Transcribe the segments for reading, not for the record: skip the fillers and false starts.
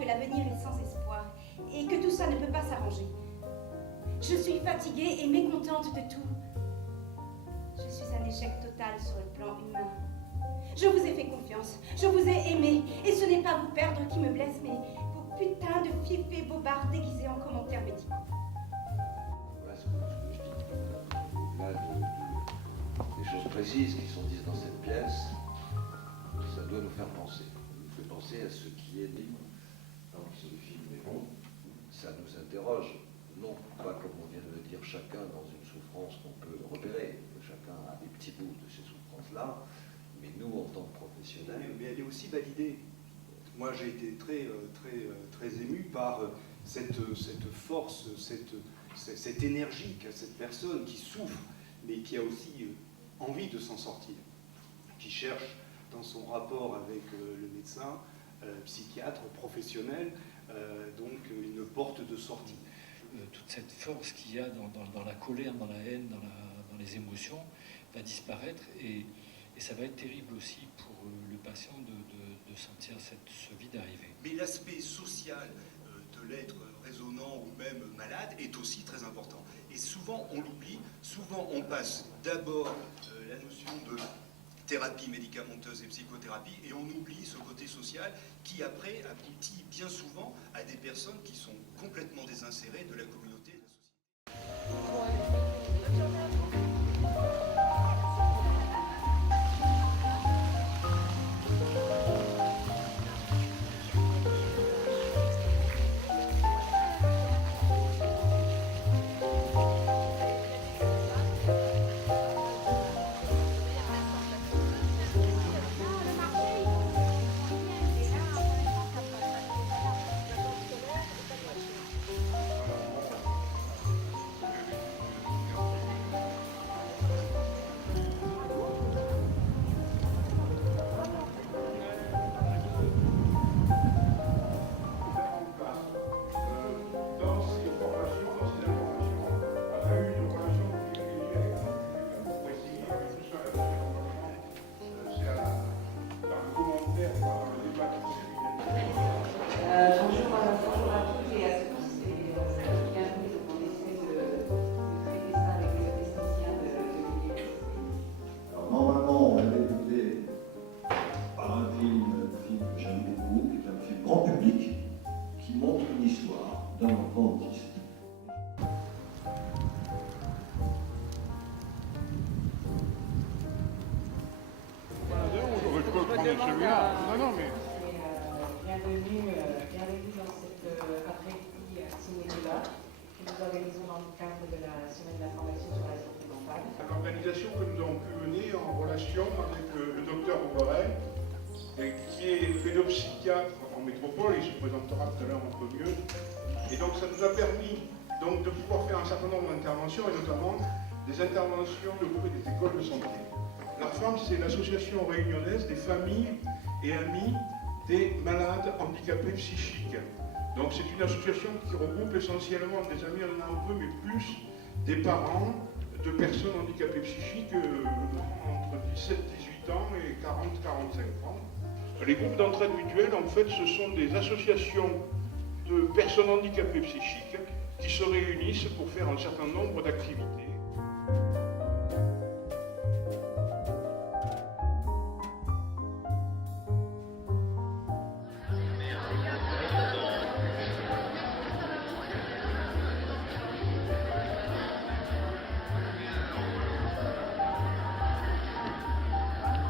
que l'avenir est sans espoir et que tout ça ne peut pas s'arranger. Je suis fatiguée et mécontente de tout. Je suis un échec total sur le plan humain. Je vous ai fait confiance, je vous ai aimé, et ce n'est pas vous perdre qui me blesse, mais vos putains de fiefs bobards déguisés en commentaires médicaux. Voilà ce que je dis. Là, des choses précises qui sont dites dans cette pièce, ça doit nous faire penser. Ça nous fait penser à ce qui est dit dans ce film. Mais bon, ça nous interroge, non pas comme on vient de le dire, chacun dans une souffrance qu'on peut repérer. Chacun a des petits bouts de ces souffrances-là. Mais nous, en tant que professionnels... Mais elle est aussi validée. Moi, j'ai été très ému par cette force, cette énergie qu'a cette personne qui souffre, mais qui a aussi envie de s'en sortir, qui cherche dans son rapport avec le médecin, psychiatre, professionnel, donc une porte de sortie. Toute cette force qu'il y a dans la colère, dans la haine, dans les émotions, va disparaître et ça va être terrible aussi pour le patient de sentir ce vide arriver. Mais l'aspect social de l'être raisonnant ou même malade est aussi très important. Et souvent on l'oublie, souvent on passe d'abord la notion de thérapie médicamenteuse et psychothérapie et on oublie ce côté social qui après aboutit bien souvent à des personnes qui sont complètement désinsérées de la communauté et de la société. Bienvenue dans cette après-midi ciné-débat que nous organisons dans le cadre de la semaine d'information sur la santé mentale. L'organisation que nous avons pu mener en relation avec le docteur Oberel, qui est pédopsychiatre en métropole, il se présentera tout à l'heure un peu mieux. Et donc ça nous a permis donc, de pouvoir faire un certain nombre d'interventions, et notamment des interventions de groupe et des écoles de santé. La FAM, c'est l'association réunionnaise des familles et amis des malades handicapés psychiques. Donc c'est une association qui regroupe essentiellement des amis, on en a un peu, mais plus des parents de personnes handicapées psychiques entre 17 18 ans et 40 45 ans. Les groupes d'entraide mutuelle, en fait, ce sont des associations de personnes handicapées psychiques qui se réunissent pour faire un certain nombre d'activités.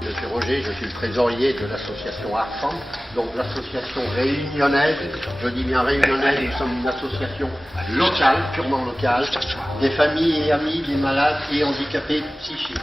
Je suis Roger, je suis le trésorier de l'association ARFAM, donc l'association réunionnaise, je dis bien réunionnaise, nous sommes une association locale, purement locale, des familles et amis des malades et handicapés psychiques.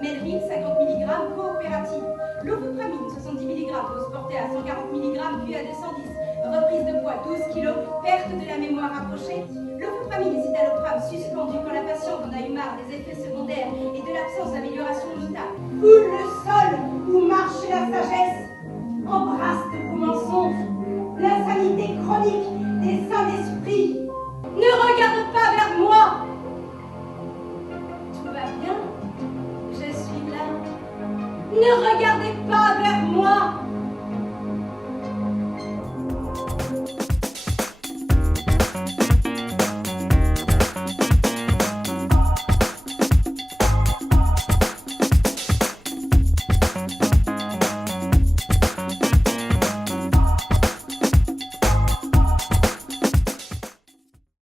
Melville, 50 mg, coopérative. L'Ovupramine, 70 mg, dose portée à 140 mg, puis à 210. Reprise de poids, 12 kg, perte de la mémoire rapprochée. L'Ovupramine et citalopram suspendu quand la patiente en a eu marre des effets secondaires et de l'absence d'amélioration notable. Coule le sol où marche la sagesse. Embrasse de vos mensonges l'insanité chronique des saints d'esprit. Ne regarde pas vers moi. Tout va bien, je suis là. Ne regardez pas vers moi.